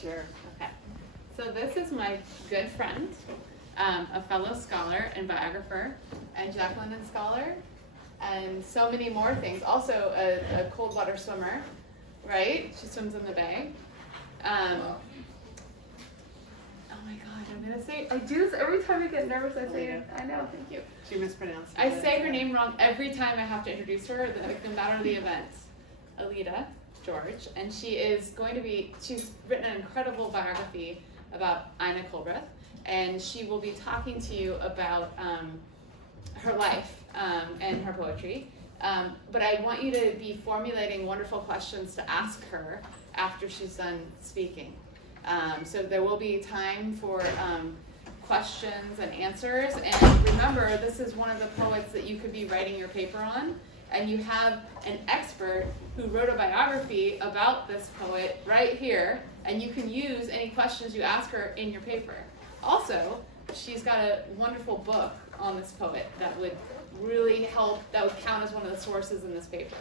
Sure. Okay. So this is my good friend, a fellow scholar and biographer, and Jack London scholar, and so many more things. Also a cold water swimmer, right? She swims in the bay. Oh my God, I'm gonna say, I do this every time I get nervous, I say it. I know, thank you. She mispronounced it. I say her name wrong every time I have to introduce her, like no matter the event. Alete George, and she's written an incredible biography about Ina Coolbrith, and she will be talking to you about her life and her poetry. But I want you to be formulating wonderful questions to ask her after she's done speaking. So there will be time for questions and answers, and remember, this is one of the poets that you could be writing your paper on, and you have an expert who wrote a biography about this poet right here, and you can use any questions you ask her in your paper. Also, she's got a wonderful book on this poet that would really help, that would count as one of the sources in this paper.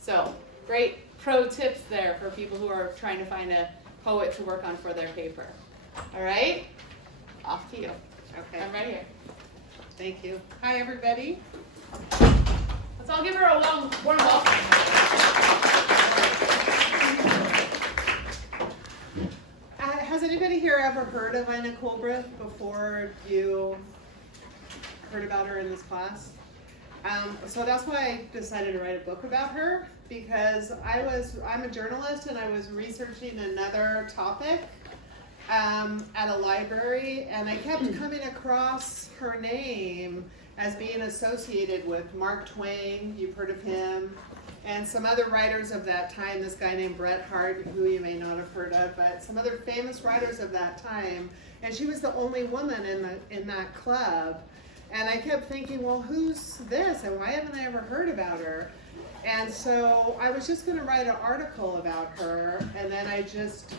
So, great pro tips there for people who are trying to find a poet to work on for their paper. All right? Off to you. Okay. I'm right here. Thank you. Hi, everybody. Let's all give her a warm welcome. Has anybody here ever heard of Ina Coolbrith before you heard about her in this class? So that's why I decided to write a book about her, because I'm a journalist and I was researching another topic at a library, and I kept coming across her name as being associated with Mark Twain, you've heard of him, and some other writers of that time, this guy named Bret Harte, who you may not have heard of, but some other famous writers of that time, and she was the only woman in that club. And I kept thinking, well, who's this, and why haven't I ever heard about her? And so I was just going to write an article about her, and then I just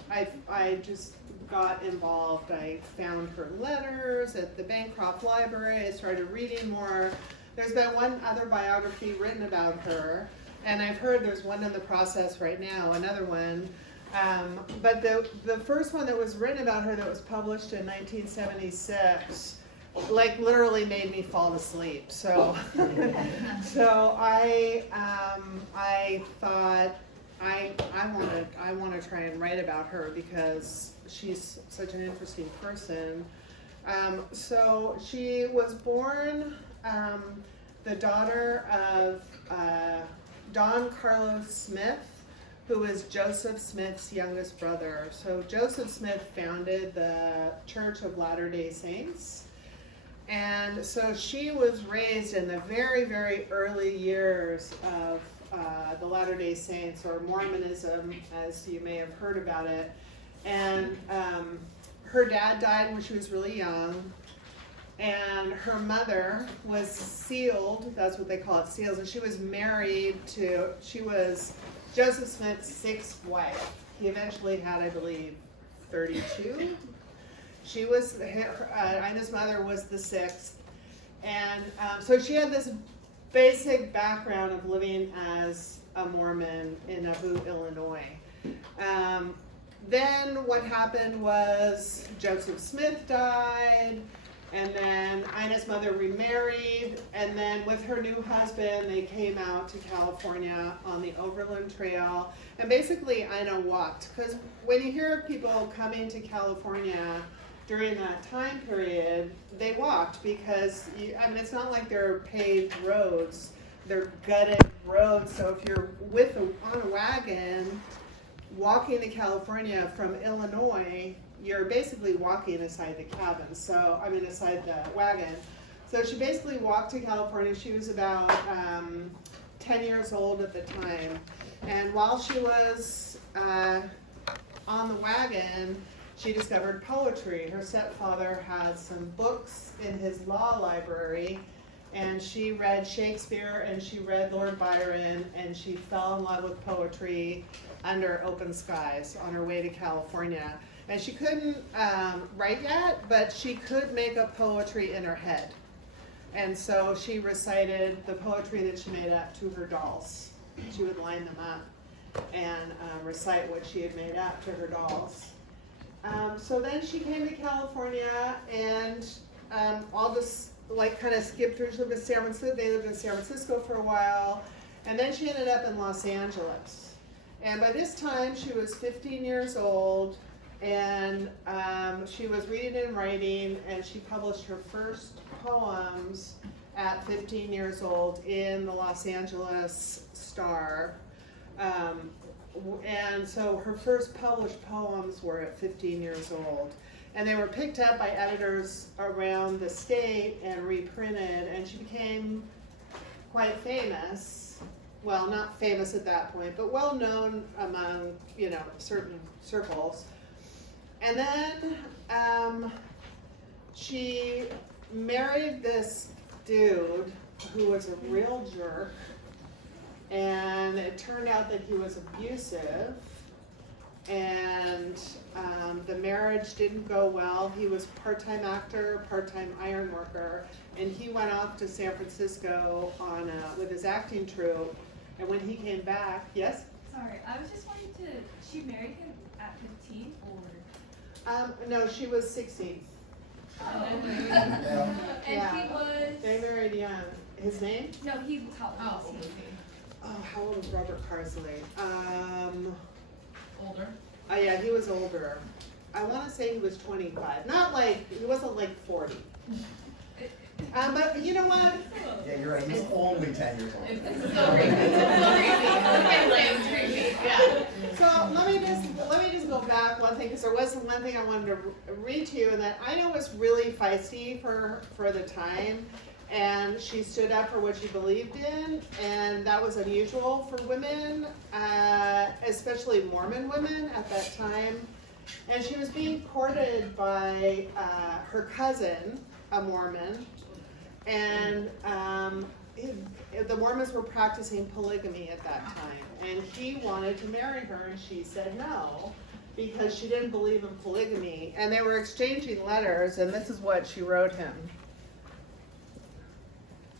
got involved. I found her letters at the Bancroft Library. I started reading more. There's been one other biography written about her, and I've heard there's one in the process right now, another one. But the first one that was written about her that was published in 1976, like literally made me fall asleep. So, so I thought I want to try and write about her because she's such an interesting person. So she was born the daughter of Don Carlos Smith, who is Joseph Smith's youngest brother. So Joseph Smith founded the Church of Latter-day Saints. And so she was raised in the very, very early years of the Latter-day Saints, or Mormonism, as you may have heard about it. And her dad died when she was really young. And her mother was sealed, that's what they call it, sealed. And she was she was Joseph Smith's sixth wife. He eventually had, I believe, 32. She was, Ina's mother was the sixth. And so she had this basic background of living as a Mormon in Nauvoo, Illinois. Then what happened was Joseph Smith died, and then Ina's mother remarried, and then with her new husband, they came out to California on the Overland Trail. And basically, Ina walked, because when you hear of people coming to California during that time period, they walked because, it's not like they're paved roads, they're gutted roads. So if you're on a wagon walking to California from Illinois, you're basically walking aside the cabin, aside the wagon. So she basically walked to California. She was about 10 years old at the time. And while she was on the wagon, she discovered poetry. Her stepfather had some books in his law library, and she read Shakespeare and she read Lord Byron, and she fell in love with poetry under open skies on her way to California. And she couldn't write yet, but she could make up poetry in her head. And so she recited the poetry that she made up to her dolls. She would line them up and recite what she had made up to her dolls. So then she came to California, and I'll just like kind of skip through. She lived in San Francisco. They lived in San Francisco for a while, and then she ended up in Los Angeles. And by this time, she was 15 years old, and she was reading and writing, and she published her first poems at 15 years old in the Los Angeles Star. And so her first published poems were at 15 years old. And they were picked up by editors around the state and reprinted, and she became quite famous. Well, not famous at that point, but well known among, certain circles. And then she married this dude who was a real jerk, and it turned out that he was abusive, and the marriage didn't go well. He was part-time actor, part-time iron worker, and he went off to San Francisco with his acting troupe, and when he came back, yes? Sorry, I was just wanting to, she married him at 15 or? No, she was 16. Oh. Yeah. And he was? They married young. His name? No, he was how old was he? Oh, how old was Robert Carsley? Older. Oh yeah, he was older. I want to say he was 25. Not like, he wasn't like 40. But you know what? Yeah, you're right, he's only 10 years old. It's so creepy. It's so creepy. Yeah. So let me just go back one thing, because there was one thing I wanted to read to you, and that Ina was really feisty for the time, and she stood up for what she believed in, and that was unusual for women, especially Mormon women at that time. And she was being courted by her cousin, a Mormon, and the Mormons were practicing polygamy at that time, and he wanted to marry her, and she said no, because she didn't believe in polygamy. And they were exchanging letters, and this is what she wrote him.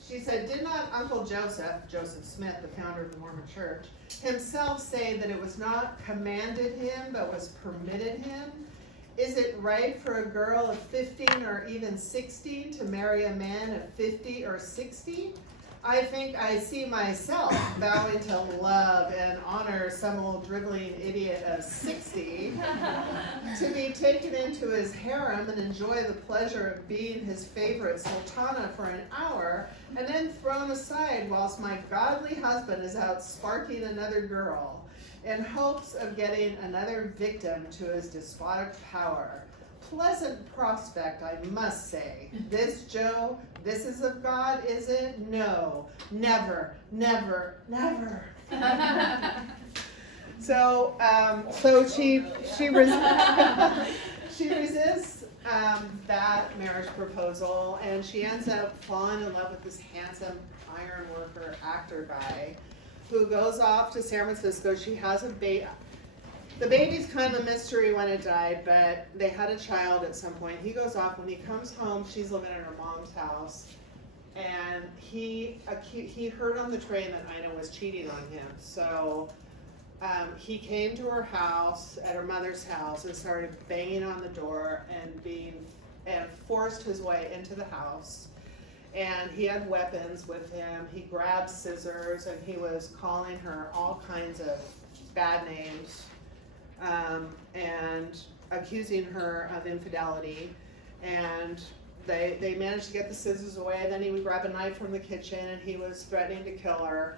She said, "Did not Uncle Joseph Smith, the founder of the Mormon Church, himself say that it was not commanded him, but was permitted him? Is it right for a girl of 15 or even 16 to marry a man of 50 or 60? I think I see myself vowing to love and honor some old dribbling idiot of 60, to be taken into his harem and enjoy the pleasure of being his favorite sultana for an hour, and then thrown aside whilst my godly husband is out sparking another girl, in hopes of getting another victim to his despotic power. Pleasant prospect, I must say. This, Joe, this is of God, is it? No, never, never, never." So she resists that marriage proposal, and she ends up falling in love with this handsome iron worker actor guy, who goes off to San Francisco. She has a baby. The baby's kind of a mystery when it died, but they had a child at some point. He goes off. When he comes home, she's living in her mom's house, and he heard on the train that Ina was cheating on him. So he came to her house, at her mother's house, and started banging on the door and forced his way into the house. And he had weapons with him. He grabbed scissors, and he was calling her all kinds of bad names, and accusing her of infidelity. And they managed to get the scissors away. Then he would grab a knife from the kitchen, and he was threatening to kill her.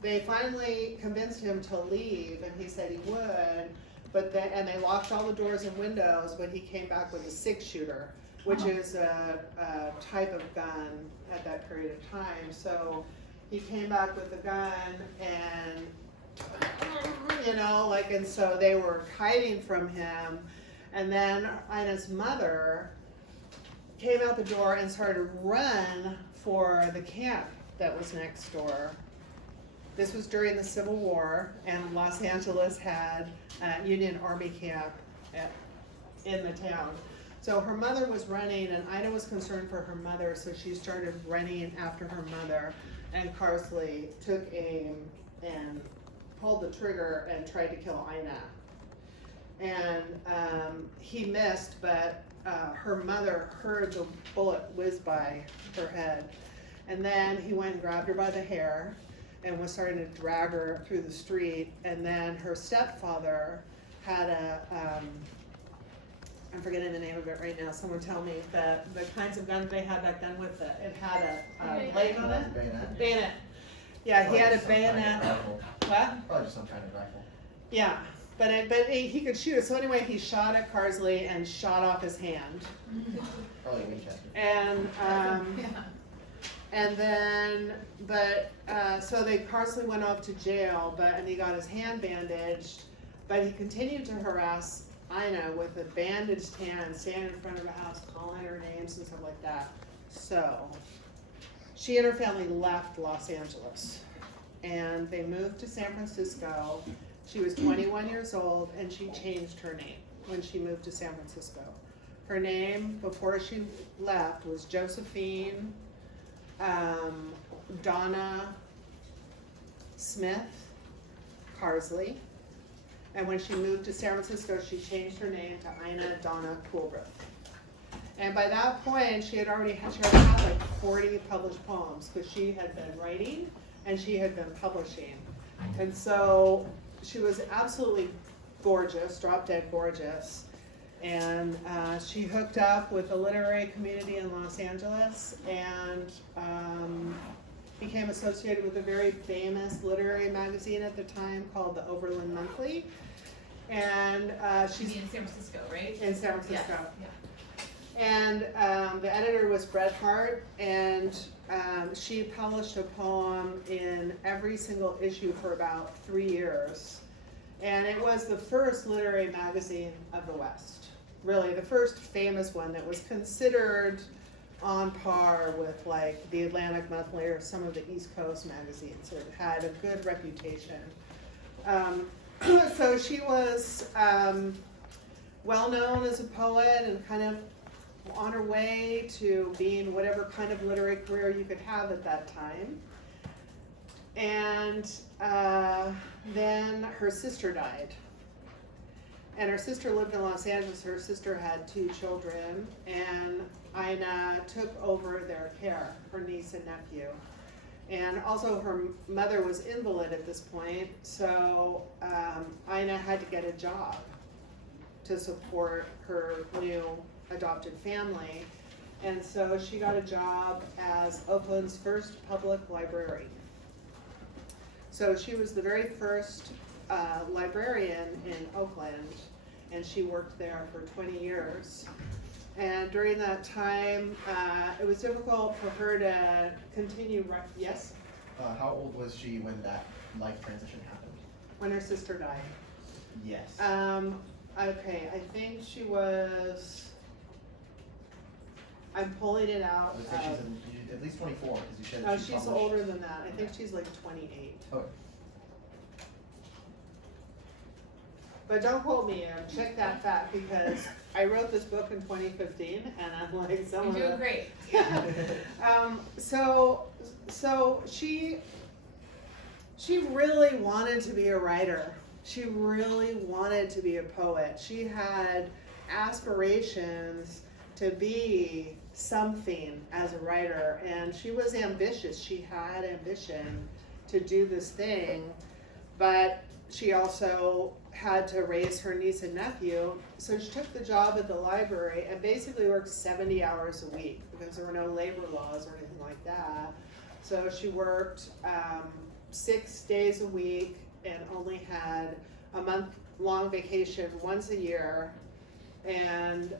They finally convinced him to leave, and he said he would, and they locked all the doors and windows, but he came back with a 6-shooter, which is a type of gun at that period of time. So he came back with a gun, and and so they were hiding from him. And then Ina's mother came out the door and started to run for the camp that was next door. This was during the Civil War, and Los Angeles had a Union Army camp in the town. So her mother was running, and Ina was concerned for her mother, so she started running after her mother, and Carsley took aim and pulled the trigger and tried to kill Ina. and he missed, but her mother heard the bullet whiz by her head. And then he went and grabbed her by the hair and was starting to drag her through the street. And then her stepfather had I'm forgetting the name of it right now, someone tell me, the kinds of guns they had back then with it had a blade on it? Bayonet? Bayonet. Yeah, he had a Probably just some kind of bayonet. rifle. What? Probably just some kind of rifle. Yeah, but he could shoot it. So anyway, he shot at Carsley and shot off his hand. Probably a Winchester. And Yeah. and then, so Carsley went off to jail, and he got his hand bandaged, but he continued to harass Ina with a bandaged hand, standing in front of the house, calling her names and stuff like that. So she and her family left Los Angeles, and they moved to San Francisco. She was 21 years old, and she changed her name when she moved to San Francisco. Her name before she left was Josephine Donna Smith Carsley. And when she moved to San Francisco, she changed her name to Ina Donna Coolbrith. And by that point, she already had like 40 published poems, because she had been writing and she had been publishing. And so she was absolutely gorgeous, drop dead gorgeous. And she hooked up with the literary community in Los Angeles and became associated with a very famous literary magazine at the time called the Overland Monthly. And she's in San Francisco, right? in San Francisco. Yeah. And the editor was Bret Hart, and she published a poem in every single issue for about 3 years. And it was the first literary magazine of the West, really the first famous one that was considered on par with like the Atlantic Monthly or some of the East Coast magazines. It had a good reputation. So she was well known as a poet and kind of on her way to being whatever kind of literary career you could have at that time. And then her sister died. And her sister lived in Los Angeles. Her sister had 2 children, and Ina took over their care, her niece and nephew. And also her mother was invalid at this point, so Ina had to get a job to support her new adopted family. And so she got a job as Oakland's first public library. So she was the very first librarian in Oakland, and she worked there for 20 years. And during that time, it was difficult for her to continue, yes? How old was she when that life transition happened? When her sister died. Yes. Okay, I think she was, I'm pulling it out. I would say she's at least 24, because you said No, she she's published. older than that. I think she's like 28. Oh, But don't quote me, check that fact, because I wrote this book in 2015, and I'm like, some You're of doing the- great. So she really wanted to be a writer. She really wanted to be a poet. She had aspirations to be something as a writer, and she was ambitious. She had ambition to do this thing, but she also had to raise her niece and nephew. So she took the job at the library and basically worked 70 hours a week, because there were no labor laws or anything like that. So she worked 6 days a week and only had a month-long vacation once a year. And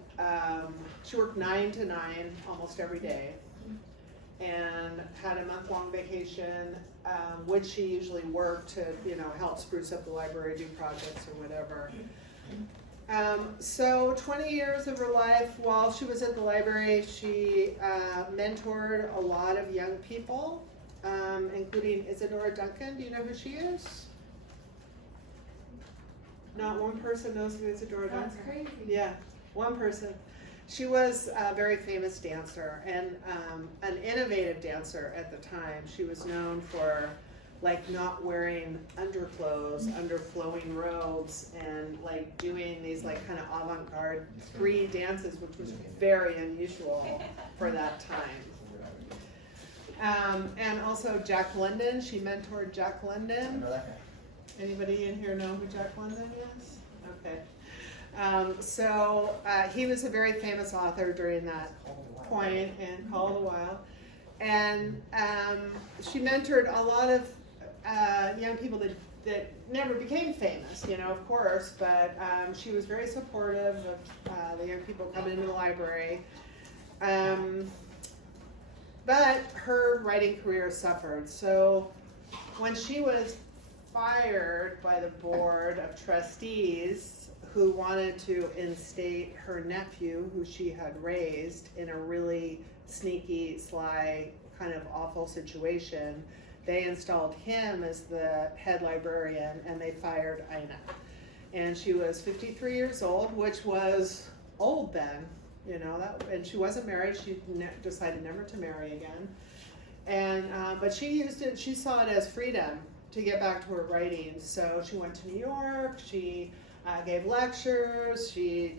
she worked 9 to 9 almost every day, and had a month-long vacation, which she usually worked to, help spruce up the library, do projects or whatever. So 20 years of her life while she was at the library, she mentored a lot of young people, including Isadora Duncan. Do you know who she is? Not one person knows who Isadora Duncan is. That's crazy. Yeah, one person. She was a very famous dancer and an innovative dancer at the time. She was known for like not wearing underclothes under flowing robes and like doing these like kind of avant-garde free dances, which was very unusual for that time. And also Jack London, she mentored Jack I London. know that guy. Anybody in here know who Jack London is? Okay. He was a very famous author during that point and Call of the Wild. And she mentored a lot of young people that never became famous, you know, of course, but she was very supportive of the young people coming into the library. But her writing career suffered. So when she was fired by the board of trustees who wanted to instate her nephew, who she had raised in a really sneaky, sly, kind of awful situation, they installed him as the head librarian and they fired Ina. And she was 53 years old, which was old then, you know, and she wasn't married. She decided never to marry again. And but she used it, she saw it as freedom to get back to her writing. So she went to New York, she gave lectures, she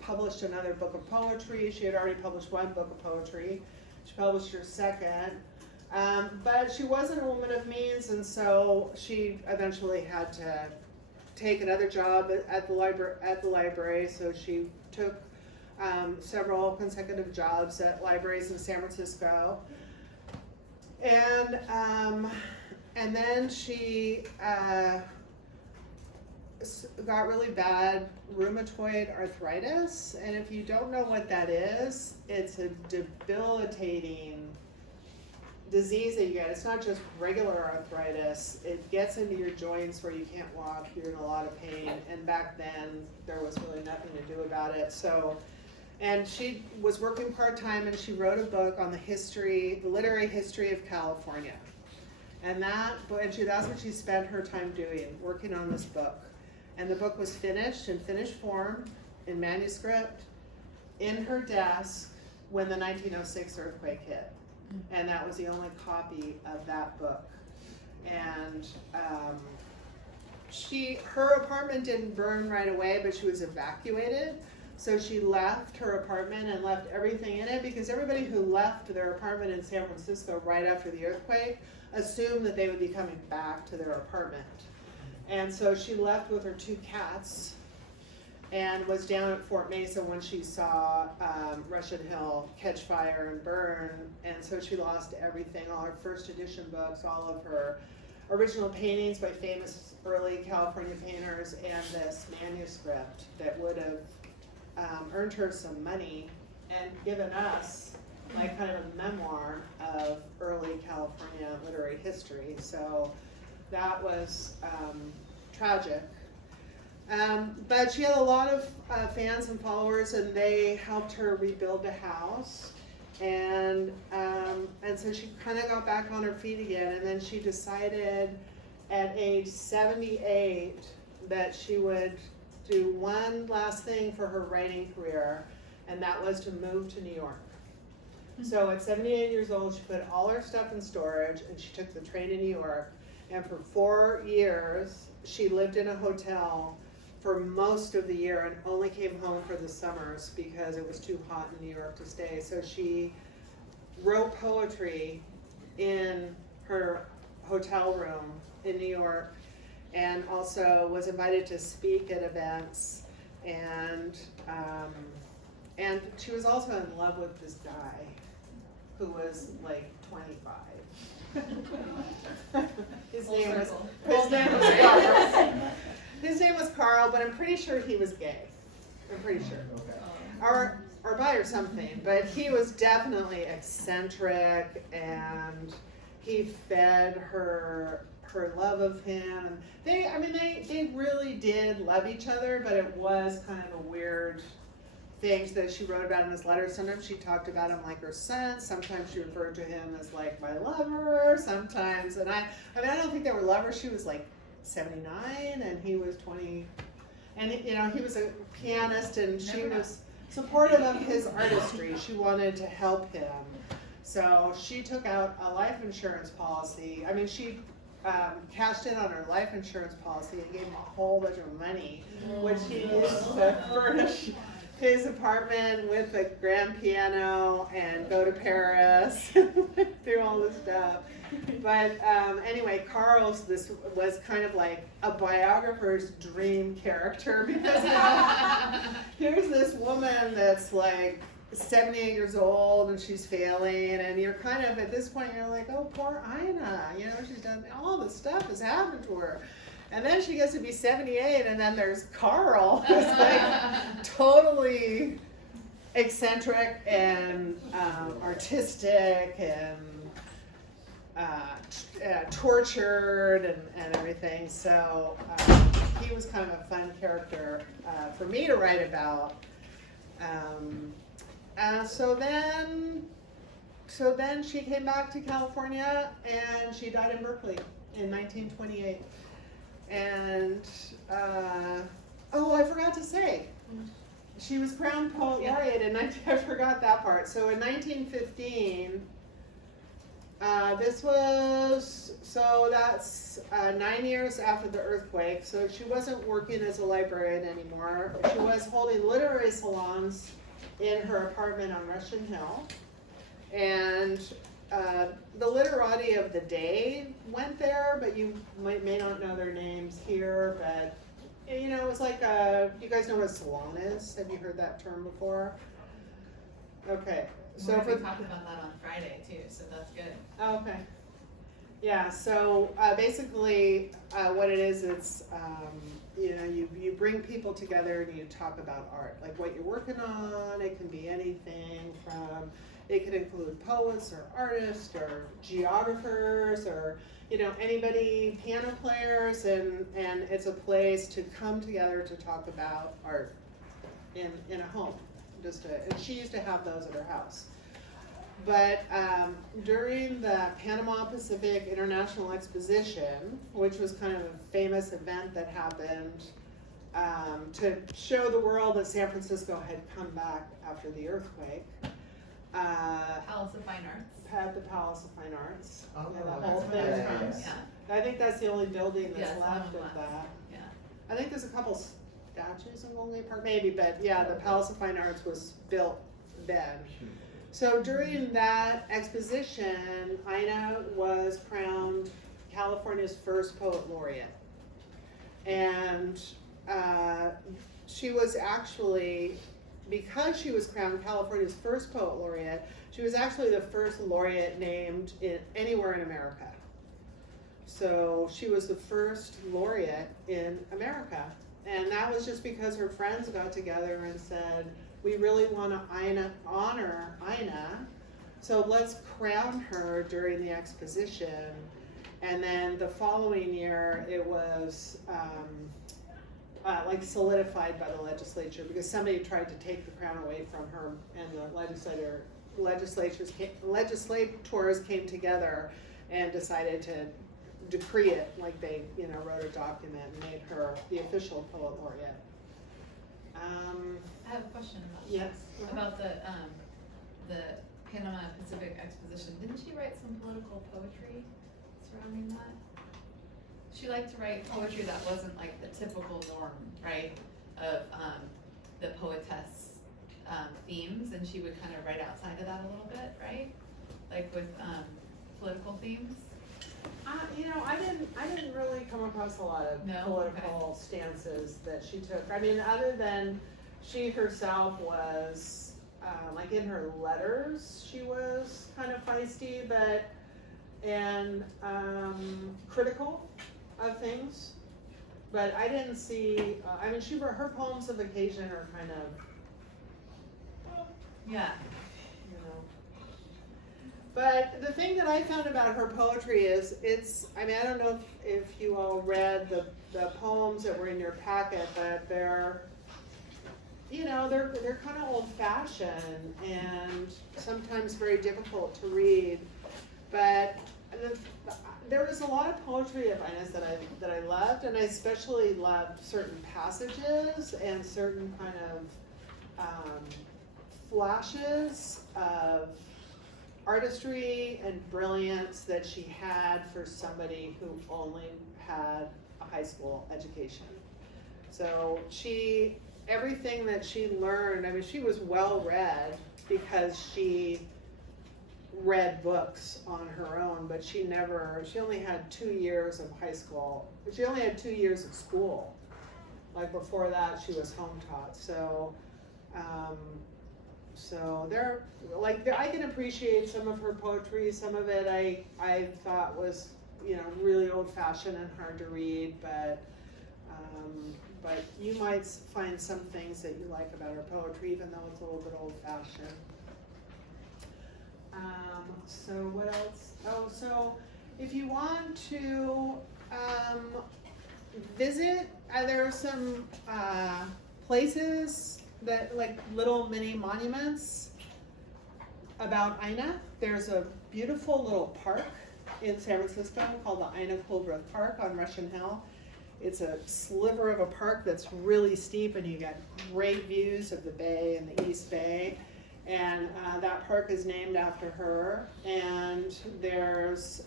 published another book of poetry. She had already published one book of poetry. She published her second. But she wasn't a woman of means, and so she eventually had to take another job at the library. So she took several consecutive jobs at libraries in San Francisco, and then she got really bad rheumatoid arthritis. And if you don't know what that is, it's a debilitating disease that you get. It's not just regular arthritis. It gets into your joints where you can't walk, you're in a lot of pain, and back then there was really nothing to do about it. So, and she was working part-time and she wrote a book on the literary history of California. And that's what she spent her time doing, working on this book. And the book was finished in finished form, in manuscript, in her desk when the 1906 earthquake hit. And that was the only copy of that book. And her apartment didn't burn right away, but she was evacuated. So she left her apartment and left everything in it, because everybody who left their apartment in San Francisco right after the earthquake assumed that they would be coming back to their apartment. And so she left with her 2 cats and was down at Fort Mesa when she saw Russian Hill catch fire and burn. And so she lost everything, all her first edition books, all of her original paintings by famous early California painters, and this manuscript that would have earned her some money and given us like kind of a memoir of early California literary history. So that was tragic. But she had a lot of fans and followers, and they helped her rebuild the house. And so she kind of got back on her feet again. And then she decided at age 78 that she would do one last thing for her writing career, and that was to move to New York. So at 78 years old, she put all her stuff in storage, and she took the train to New York. And for 4 years, she lived in a hotel for most of the year and only came home for the summers because it was too hot in New York to stay. So she wrote poetry in her hotel room in New York, and also was invited to speak at events. And she was also in love with this guy who was like 25. His name was Carl. His name was Carl, but I'm pretty sure he was gay. I'm pretty sure. Or bi or something. But he was definitely eccentric, and he fed her love of him. They really did love each other, but it was kind of a weird things that she wrote about in his letters. Sometimes she talked about him like her son. Sometimes she referred to him as like my lover. Sometimes, and I don't think they were lovers. She was like 79 and he was 20, and he was a pianist, and she was supportive of his artistry. She wanted to help him. So she took out a life insurance policy. I mean, she cashed in on her life insurance policy and gave him a whole bunch of money, which he used to furnish his apartment with a grand piano and go to Paris and do all this stuff. But anyway, Carl's, this was kind of like a biographer's dream character, because here's this woman that's like 78 years old and she's failing, and you're kind of, at this point, you're like, oh, poor Ina, you know, she's done, all this stuff has happened to her. And then she gets to be 78, and then there's Carl, who's like totally eccentric and artistic and tortured and everything. So he was kind of a fun character for me to write about. So then she came back to California, and she died in Berkeley in 1928. And oh, I forgot to say, she was crowned poet laureate in I forgot that part. So in 1915, that's 9 years after the earthquake. So she wasn't working as a librarian anymore. She was holding literary salons in her apartment on Russian Hill, and the literati of the day went there, but you may not know their names here. But you know, it was like you guys know what a salon is? Have you heard that term before? Okay, so We're gonna be talking about that on Friday too, so that's good. Okay. Yeah, so basically what it is, it's, you know, you bring people together and you talk about art, like what you're working on. It can be anything from, it could include poets or artists or geographers or, you know, anybody, piano players, and it's a place to come together to talk about art in a home. And she used to have those at her house. But during the Panama Pacific International Exposition, which was kind of a famous event that happened to show the world that San Francisco had come back after the earthquake. Palace of Fine Arts. At the Palace of Fine Arts. Oh, Yeah, the that's whole where thing. that is. Yeah. I think that's the only building that's Yeah, it's left one of left. that. Yeah. I think there's a couple statues in Golden Gate Park, maybe, but yeah, the Palace of Fine Arts was built then. So during that exposition, Ina was crowned California's first poet laureate. And she was actually, because she was crowned California's first poet laureate, she was actually the first laureate named anywhere in America. So she was the first laureate in America. And that was just because her friends got together and said, we really want to honor Ina, so let's crown her during the exposition. And then the following year, it was like solidified by the legislature, because somebody tried to take the crown away from her, and the legislators came together and decided to decree it, like they, you know, wrote a document and made her the official poet laureate. I have a question about Yes. this. About the Panama Pacific Exposition. Didn't she write some political poetry surrounding that? She liked to write poetry that wasn't like the typical norm, right, of the poetess themes, and she would kind of write outside of that a little bit, right? Like with political themes. You know, I didn't really come across a lot of No? political stances that she took. I mean, other than she herself was, like in her letters, she was kind of feisty, and critical of things. But I didn't see, I mean, her poems of occasion are kind of, Yeah. you know. But the thing that I found about her poetry is I mean, I don't know if you all read the poems that were in your packet, but they're, you know, they're kind of old-fashioned and sometimes very difficult to read. But there was a lot of poetry of Ina's that I loved, and I especially loved certain passages and certain kind of flashes of artistry and brilliance that she had for somebody who only had a high school education. So everything that she learned, I mean, she was well read because she read books on her own, but she only had 2 years of high school. She only had 2 years of school. Like before that, she was home taught. So I can appreciate some of her poetry. Some of it I thought was, really old fashioned and hard to read, but you might find some things that you like about her poetry, even though it's a little bit old fashioned. So what else? Oh, so if you want to visit, there are some places that like little mini monuments about Ina. There's a beautiful little park in San Francisco called the Ina Coolbrith Park on Russian Hill. It's a sliver of a park that's really steep, and you get great views of the bay and the East Bay. And that park is named after her. And there's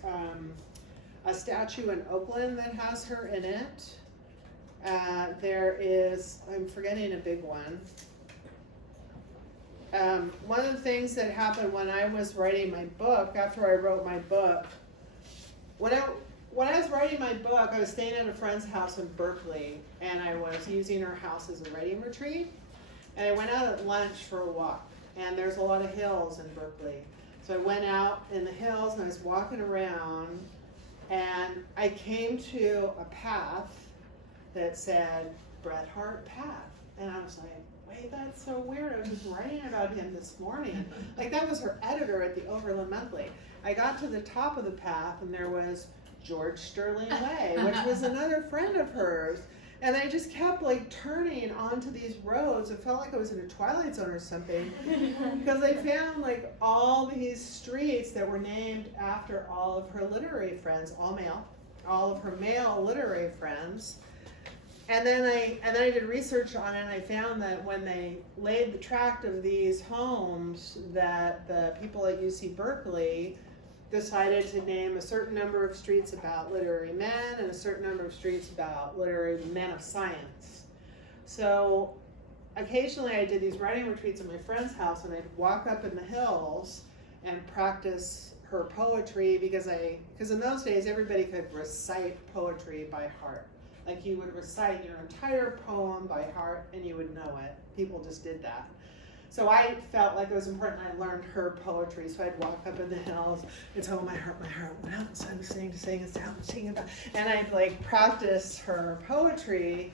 a statue in Oakland that has her in it. There is, I'm forgetting a big one. One of the things that happened when I was writing my book, after I wrote my book, when I was writing my book, I was staying at a friend's house in Berkeley, and I was using her house as a writing retreat. And I went out at lunch for a walk, and there's a lot of hills in Berkeley. So I went out in the hills, and I was walking around, and I came to a path that said Bret Harte Path. And I was like, wait, that's so weird. I was just writing about him this morning. Like, that was her editor at the Overland Monthly. I got to the top of the path, and there was George Sterling Way, which was another friend of hers. And I just kept like turning onto these roads. It felt like I was in a Twilight Zone or something, because I found like all these streets that were named after all of her literary friends, all male, all of her male literary friends. And then I did research on it, and I found that when they laid the tract of these homes, that the people at UC Berkeley decided to name a certain number of streets about literary men and a certain number of streets about literary men of science. So occasionally I did these writing retreats at my friend's house, and I'd walk up in the hills and practice her poetry, because in those days everybody could recite poetry by heart. Like, you would recite your entire poem by heart and you would know it. People just did that. So I felt like it was important I learned her poetry. So I'd walk up in the hills and say, oh, my heart went out, so I'm singing, it's down, singing about. And I'd like practice her poetry.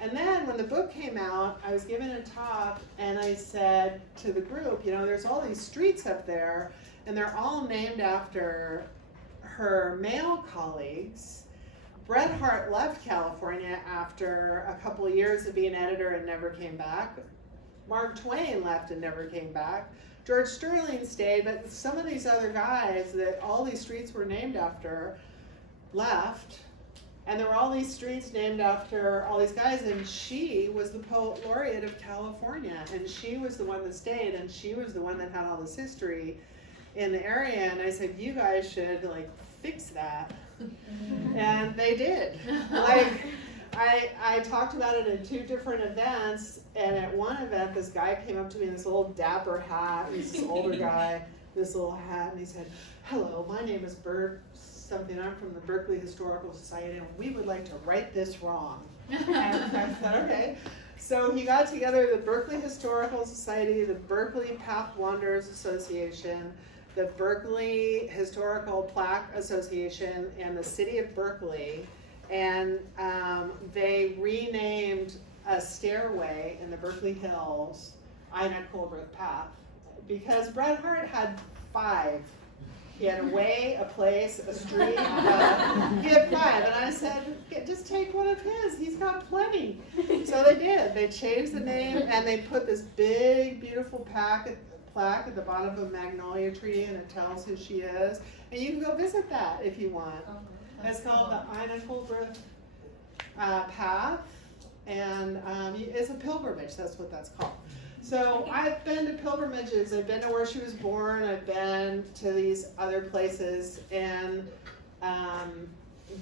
And then when the book came out, I was giving a talk, and I said to the group, there's all these streets up there, and they're all named after her male colleagues. Bret Harte left California after a couple of years of being editor and never came back. Mark Twain left and never came back. George Sterling stayed, but some of these other guys that all these streets were named after left. And there were all these streets named after all these guys, and she was the poet laureate of California, and she was the one that stayed, and she was the one that had all this history in the area. And I said, you guys should like fix that. And they did. Like, I talked about it in 2 different events, and at one event this guy came up to me in this old dapper hat. He's this older guy, this little hat, and he said, hello, my name is Bert something, I'm from the Berkeley Historical Society, and we would like to right this wrong. And I said, okay. So he got together the Berkeley Historical Society, the Berkeley Path Wanderers Association, the Berkeley Historical Plaque Association, and the city of Berkeley, and they renamed a stairway in the Berkeley Hills Ina Coolbrith Path, because Bret Harte had 5. He had a way, a place, a street, he had 5, and I said, just take one of his, he's got plenty. So they did. They changed the name, and they put this big, beautiful plaque at the bottom of a magnolia tree, and it tells who she is. And you can go visit that if you want. It's called the Ina Coolbrith Path, and it's a pilgrimage. That's what that's called. So I've been to pilgrimages. I've been to where she was born. I've been to these other places, and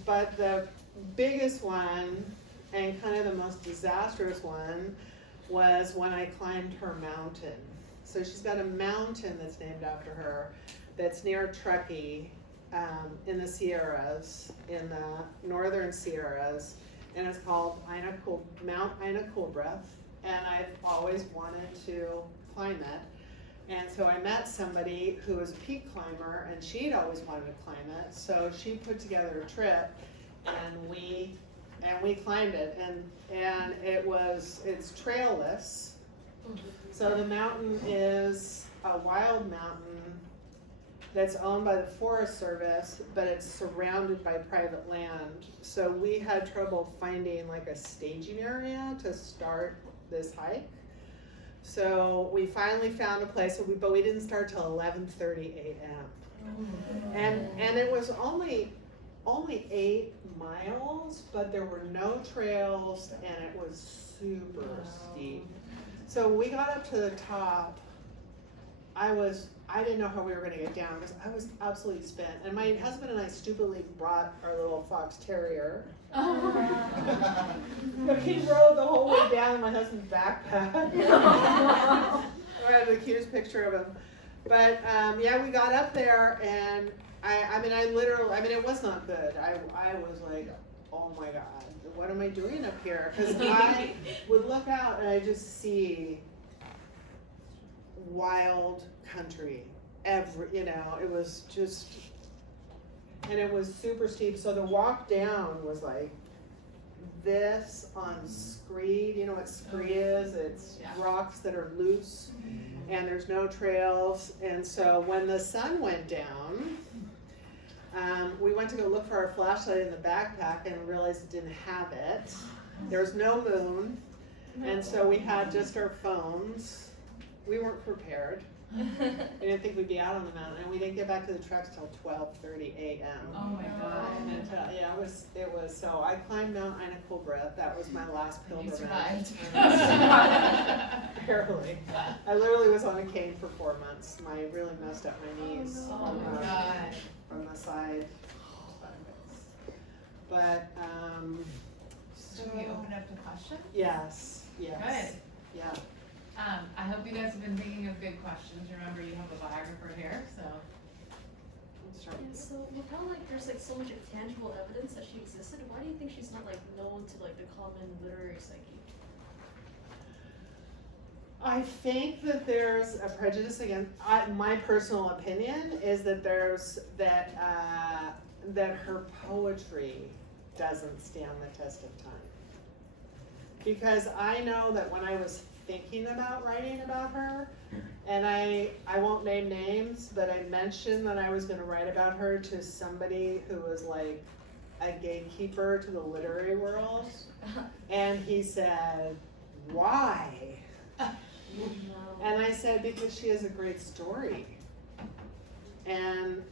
but the biggest one and kind of the most disastrous one was when I climbed her mountain. So she's got a mountain that's named after her, that's near Truckee, in the Sierras, in the northern Sierras, and it's called Mount Ina Coolbrith. And I've always wanted to climb it. And so I met somebody who was a peak climber, and she'd always wanted to climb it. So she put together a trip, and we climbed it. And it's trailless. So the mountain is a wild mountain that's owned by the Forest Service, but it's surrounded by private land. So we had trouble finding like a staging area to start this hike. So we finally found a place, but we didn't start till 11:30 a.m. And it was only 8 miles, but there were no trails, and it was super steep. So we got up to the top. I didn't know how we were gonna get down because I was absolutely spent. And my husband and I stupidly brought our little fox terrier. But he rode the whole way down in my husband's backpack. I have the cutest picture of him. But yeah, we got up there, and I mean, it was not good. I was like, oh my God, what am I doing up here? Because I would look out and I just see wild country. It was just, and it was super steep. So the walk down was like this on screed. You know what screed is? It's rocks that are loose, and there's no trails. And so when the sun went down, we went to go look for our flashlight in the backpack and realized it didn't have it. There was no moon, and so we had just our phones. We weren't prepared. We didn't think we'd be out on the mountain, and we didn't get back to the tracks till 12:30 a.m. Oh my God. And yeah, it was. So I climbed Mount Ina Coolbrith. That was my last You pilgrimage. survived. Barely. I literally was on a cane for 4 months. I really messed up my knees. Oh my God. From the side. But Should we open up to questions? yes. Good. Yeah. I hope you guys have been thinking of good questions. Remember, you have a biographer here, so. And so with how there's so much tangible evidence that she existed, why do you think she's not known to the common literary psyche? I think that there's a prejudice against. My personal opinion is that that her poetry doesn't stand the test of time. Because I know that when I was thinking about writing about her, and I won't name names, but I mentioned that I was going to write about her to somebody who was like a gatekeeper to the literary world, and he said, "Why?" And I said, "Because she has a great story." And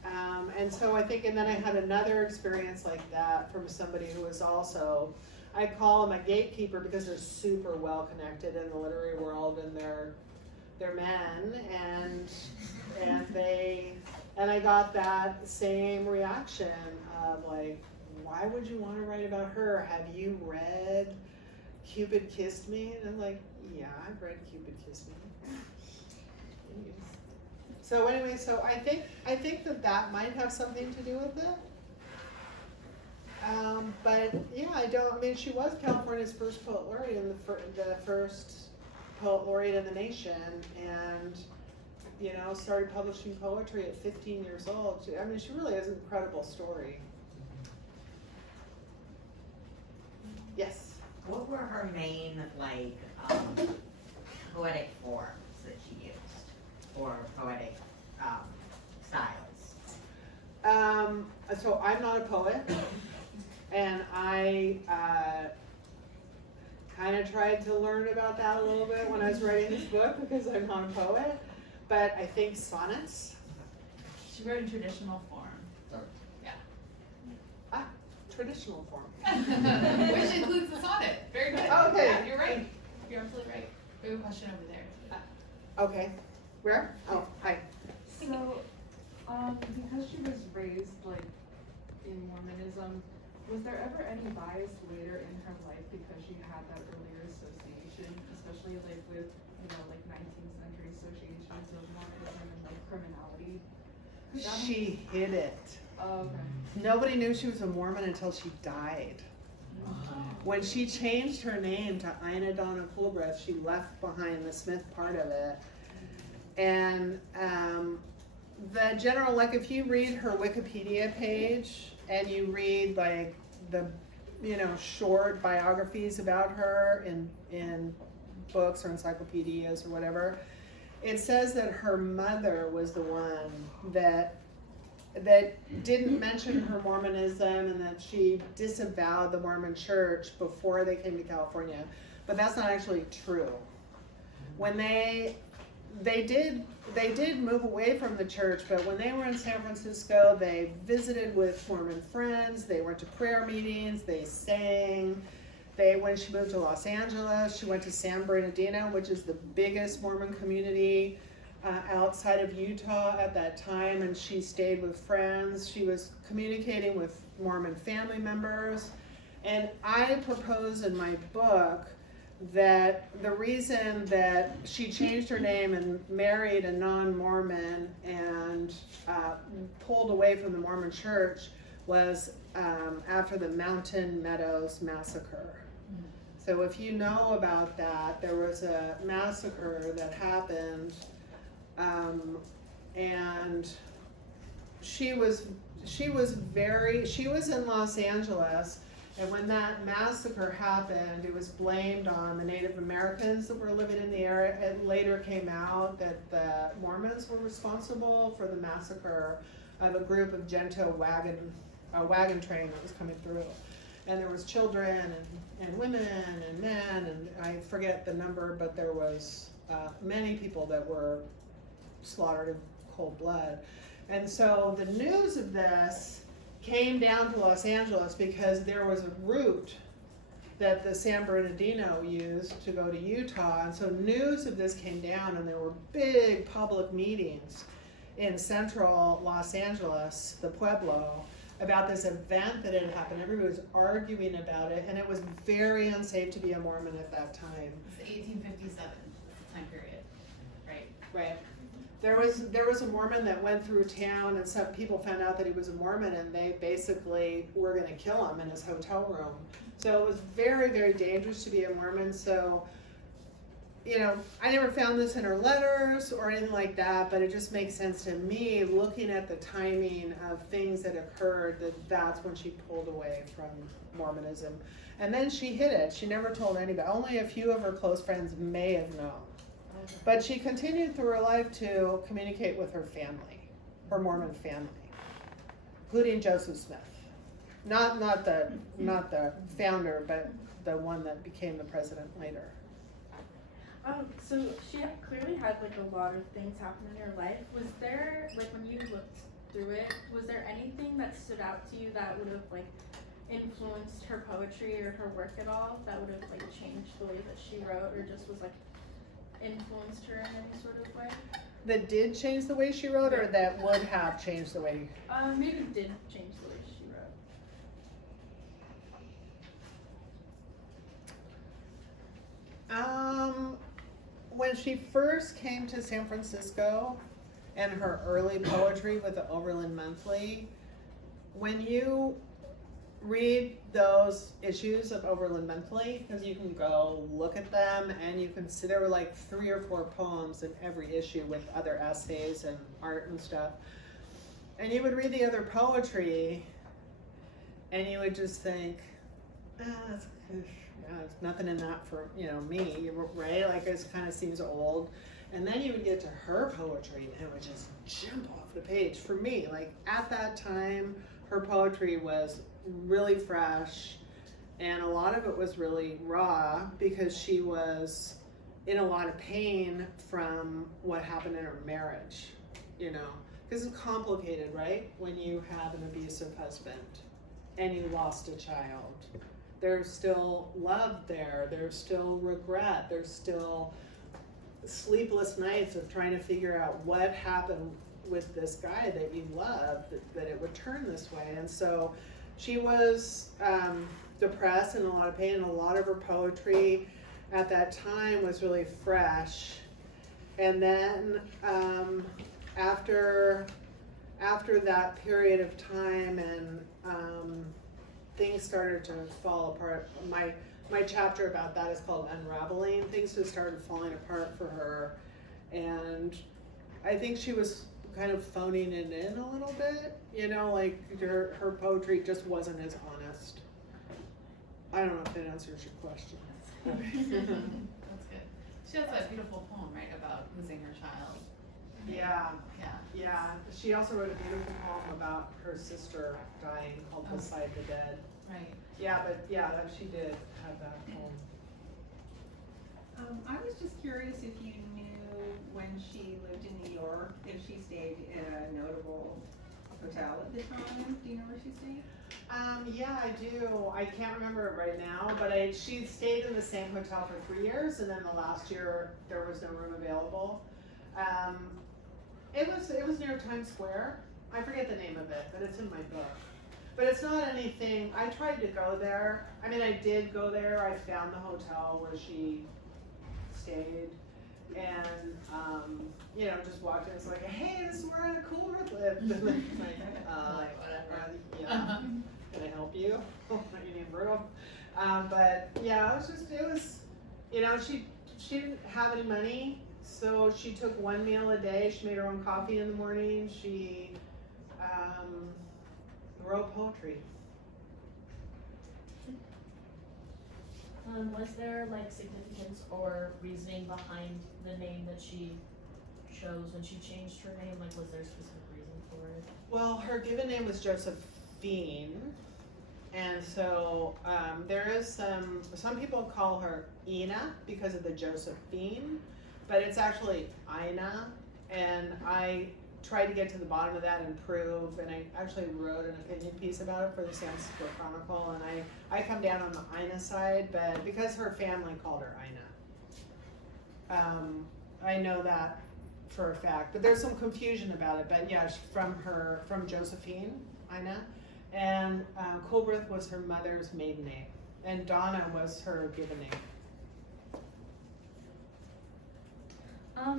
so I think, and then I had another experience like that from somebody who was also, I call them a gatekeeper because they're super well connected in the literary world, and they're men, and I got that same reaction of like, why would you want to write about her? Have you read Cupid Kissed Me? And I'm like, yeah, I've read Cupid Kissed Me. So anyway, so I think that might have something to do with it. But yeah, she was California's first poet laureate and the first poet laureate in the nation, and started publishing poetry at 15 years old. She really has an incredible story. Yes. What were her main poetic forms that she used, or poetic styles? So I'm not a poet, and I kind of tried to learn about that a little bit when I was writing this book because I'm not a poet. But I think sonnets. She wrote in traditional form. Traditional form. Which includes the sonnet. Very good. Okay. Yeah, you're right. You're absolutely right. We have a question over there. Okay, where? Oh, hi. So, because she was raised like in Mormonism, was there ever any bias later in her life because she had that earlier association, especially like with, you know, like 19th century associations of Mormonism and like criminality? She hid it. Oh, okay. Nobody knew she was a Mormon until she died. When she changed her name to Ina Coolbrith, she left behind the Smith part of it. And the general, like if you read her Wikipedia page and you read like the, you know, short biographies about her in books or encyclopedias or whatever, it says that her mother was the one that didn't mention her Mormonism and that she disavowed the Mormon church before they came to California. But that's not actually true. When they did move away from the church, but when they were in San Francisco, they visited with Mormon friends, they went to prayer meetings, they sang. When she moved to Los Angeles, she went to San Bernardino, which is the biggest Mormon community outside of Utah at that time, and she stayed with friends. She was communicating with Mormon family members. And I propose in my book that the reason that she changed her name and married a non-Mormon and pulled away from the Mormon church was after the Mountain Meadows massacre. So if you know about that, there was a massacre that happened, and she was in Los Angeles, and when that massacre happened, it was blamed on the Native Americans that were living in the area. It later came out that the Mormons were responsible for the massacre of a group of Gentile wagon train that was coming through. And there was children and women and men, and I forget the number, but there was many people that were slaughtered in cold blood. And so the news of this came down to Los Angeles because there was a route that the San Bernardino used to go to Utah, and so news of this came down, and there were big public meetings in central Los Angeles, the Pueblo, about this event that had happened. Everybody was arguing about it, and it was very unsafe to be a Mormon at that time. It's 1857 time period, right? Right. There was a Mormon that went through town, and some people found out that he was a Mormon, and they basically were going to kill him in his hotel room. So it was very, very dangerous to be a Mormon. So, you know, I never found this in her letters or anything like that, but it just makes sense to me, looking at the timing of things that occurred, that's when she pulled away from Mormonism. And then she hid it. She never told anybody. Only a few of her close friends may have known. But she continued through her life to communicate with her family, her Mormon family, including Joseph Smith. Not the founder, but the one that became the president later. So she clearly had like a lot of things happen in her life. Was there, like when you looked through it, was there anything that stood out to you that would have like influenced her poetry or her work at all, that would have like changed the way that she wrote, or just was like influenced her in any sort of way? That did change the way she wrote, or that would have changed the way? Maybe did change the way she wrote. When she first came to San Francisco and her early poetry with the Overland Monthly, when you read those issues of Overland Monthly, because you can go look at them and you can see there were like 3 or 4 poems in every issue with other essays and art and stuff. And you would read the other poetry and you would just think, there's nothing in that for, me, right? Like it kind of seems old. And then you would get to her poetry and it would just jump off the page. For me, like at that time, her poetry was really fresh, and a lot of it was really raw because she was in a lot of pain from what happened in her marriage, because it's complicated, right? When you have an abusive husband and you lost a child, there's still love there, there's still regret, there's still sleepless nights of trying to figure out what happened with this guy that you loved, that it would turn this way. And so she was depressed and in a lot of pain, and a lot of her poetry at that time was really fresh. And then after that period of time, and things started to fall apart. My chapter about that is called Unraveling. Things just started falling apart for her, and I think she was kind of phoning it in a little bit, you know, like her poetry just wasn't as honest. I don't know if that answers your question. That's good. She has that beautiful poem, right, about losing her child. Yeah. Yeah. Yeah, she also wrote a beautiful poem about her sister dying called Beside the Dead. Right. Yeah, but yeah, she did have that poem. I was just curious if you knew when she lived in New York, if she stayed in a notable hotel at the time. Do you know where she stayed? Yeah, I do. I can't remember it right now, but she stayed in the same hotel for 3 years, and then the last year there was no room available. It was near Times Square. I forget the name of it, but it's in my book. But it's not anything. I tried to go there. I mean, I did go there. I found the hotel where she stayed, and you know, just walked in. It's like, hey, this is where Ina Coolbrith lived. Like, whatever. Yeah. Can I help you? You need room. But yeah, it was, you know, she didn't have any money, so she took one meal a day. She made her own coffee in the morning. She wrote poetry. Was there like significance or reasoning behind the name that she chose when she changed her name? Like, was there a specific reason for it? Well, her given name was Josephine, and so there is some people call her Ina because of the Josephine, but it's actually Ina, and I tried to get to the bottom of that and prove, and I actually wrote an opinion piece about it for the San Francisco Chronicle, and I come down on the Ina side, but because her family called her Ina. I know that for a fact, but there's some confusion about it, but yeah, from Josephine, Ina, and Coolbrith was her mother's maiden name, and Donna was her given name.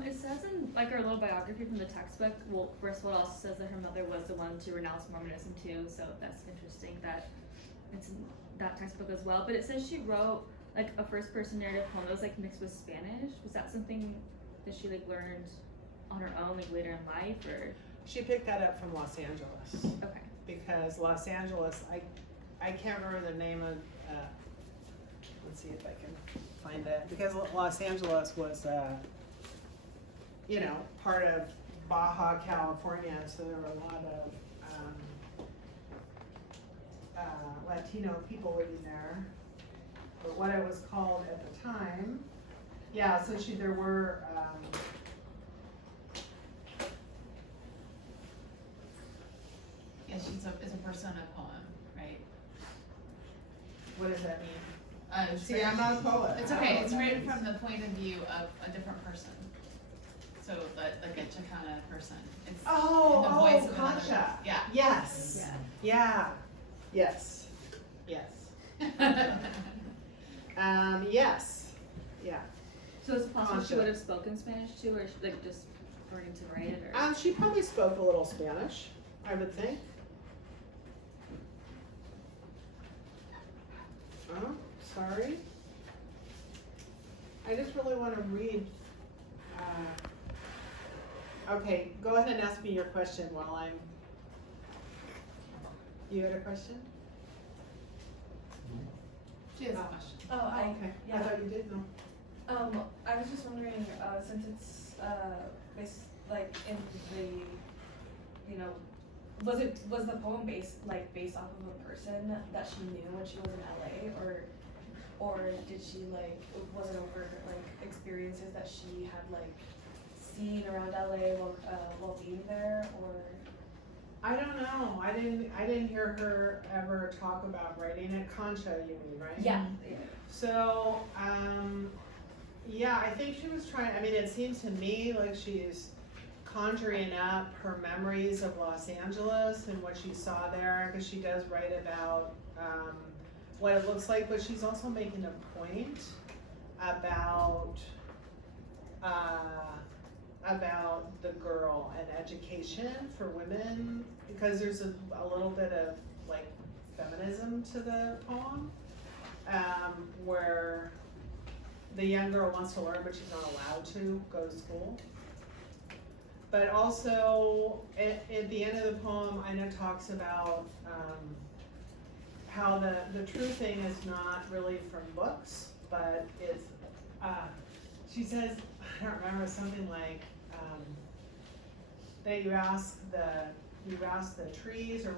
It says in like our little biography from the textbook, well, first of all, it also says that her mother was the one to renounce Mormonism too, so that's interesting that it's in that textbook as well. But it says she wrote like a first person narrative poem that was like mixed with Spanish. Was that something that she like learned on her own like later in life, or? She picked that up from Los Angeles. Okay. Because Los Angeles, I can't remember the name of, let's see if I can find it, because Los Angeles was, you know, part of Baja California, so there were a lot of Latino people living there. But what it was called at the time, yeah, so there were, Yeah, it's a persona poem, right? what does that mean? It's See, written- I'm not a poet. It's I don't know okay, what it's that written means. from the point of view of a different person. So like a Chicana person. It's in the voice of another Concha. person. Yeah. Yes. Yeah. Yes. Yes. Yes. Yeah. So it's possible she Concha. would have spoken Spanish too, or like just learning to write it, or? She probably spoke a little Spanish, I would think. Oh, sorry. I just really want to read. Okay, go ahead and ask me your question while I'm. You had a question? She has a question. Oh, I Okay, I yeah. thought you did know. I was just wondering, since it's like in the, you know, was the poem based off of a person that she knew when she was in LA, or did she like, was it over like experiences that she had like seen around LA while being there, or? I don't know. I didn't hear her ever talk about writing it. Concha, you mean, right? Yeah. So, Yeah, I think she was trying, I mean, it seems to me like she's conjuring up her memories of Los Angeles and what she saw there, because she does write about what it looks like, but she's also making a point about the girl and education for women, because there's a little bit of like feminism to the poem, where the young girl wants to learn but she's not allowed to go to school. But also at the end of the poem, Ina talks about how the true thing is not really from books, but it's she says, I don't remember, something like that you ask the trees or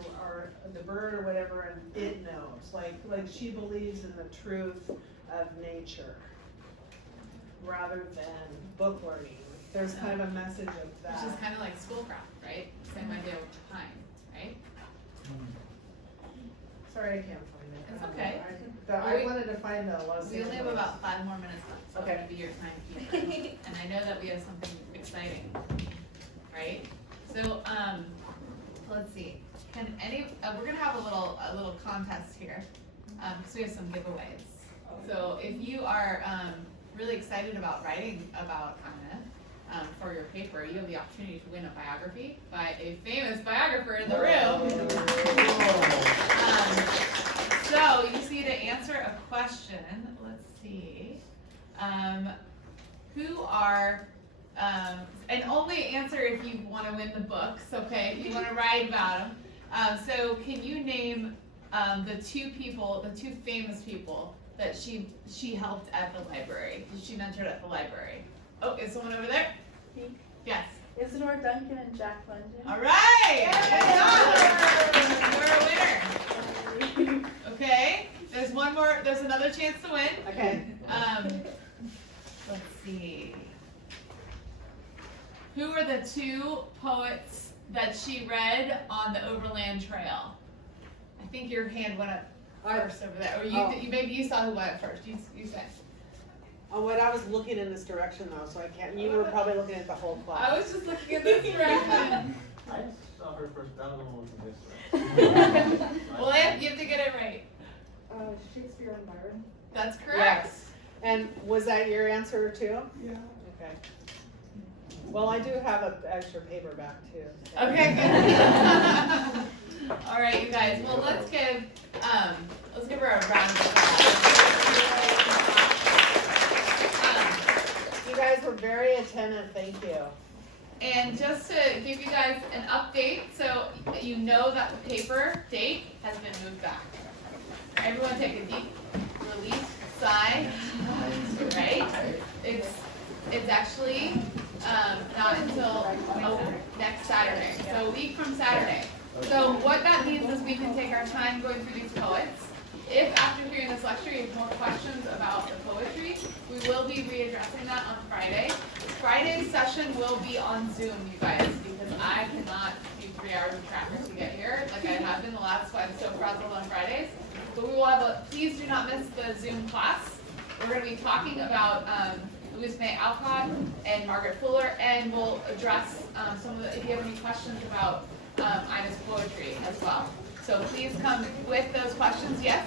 the bird or whatever, and it knows. Like she believes in the truth of nature rather than book learning. There's kind of a message of that. Which is kind of like schoolcraft, right? Same idea with time, right? Sorry, I can't find it. It's okay. I wanted to find the Los We only have Angeles. about 5 more minutes left, so Okay. I'm gonna be your timekeeper. And I know that we have something exciting, right? So, let's see. Can we're gonna have a little contest here, because we have some giveaways. So if you are really excited about writing about Ina for your paper, you have the opportunity to win a biography by a famous biographer in the room. So you see, to answer a question, let's see, who are, and only answer if you want to win the books, okay, if you want to write about them. So can you name the two famous people that she helped at the library, she mentored at the library? Oh, is someone over there? Me? Yes. Isidore Duncan and Jack London. All right. Good job. You're a winner. Okay. There's one more. There's another chance to win. Okay. Let's see. Who are the 2 poets that she read on the Overland Trail? I think your hand went up first over there, or maybe you saw who went up first. You said. Oh, what I was looking in this direction though, so I can't. You were probably looking at the whole class. I was just looking in this direction. I saw her first. That was in this direction. Well, you have to get it right. Shakespeare and Byron. That's correct. Yes. And was that your answer too? Yeah. Okay. Well, I do have an extra paper back too. So. Okay, good. All right, you guys. Well, let's give her a round of applause. You guys were very attentive. Thank you. And just to give you guys an update, so you know that the paper date has been moved back. Everyone take a deep relief sigh. Right? It's actually not until next Saturday, so a week from Saturday. So what that means is we can take our time going through these poets. If after hearing this lecture you have more questions about the poetry, we will be readdressing that on Friday. Friday's session will be on Zoom, you guys, because I cannot do 3 hours of traffic to get here like I have been the last 5 so frazzled on Fridays. But we will have please do not miss the Zoom class. We're going to be talking about Louise May Alcott and Margaret Fuller, and we'll address some of if you have any questions about Ina's poetry as well. So please come with those questions, yes?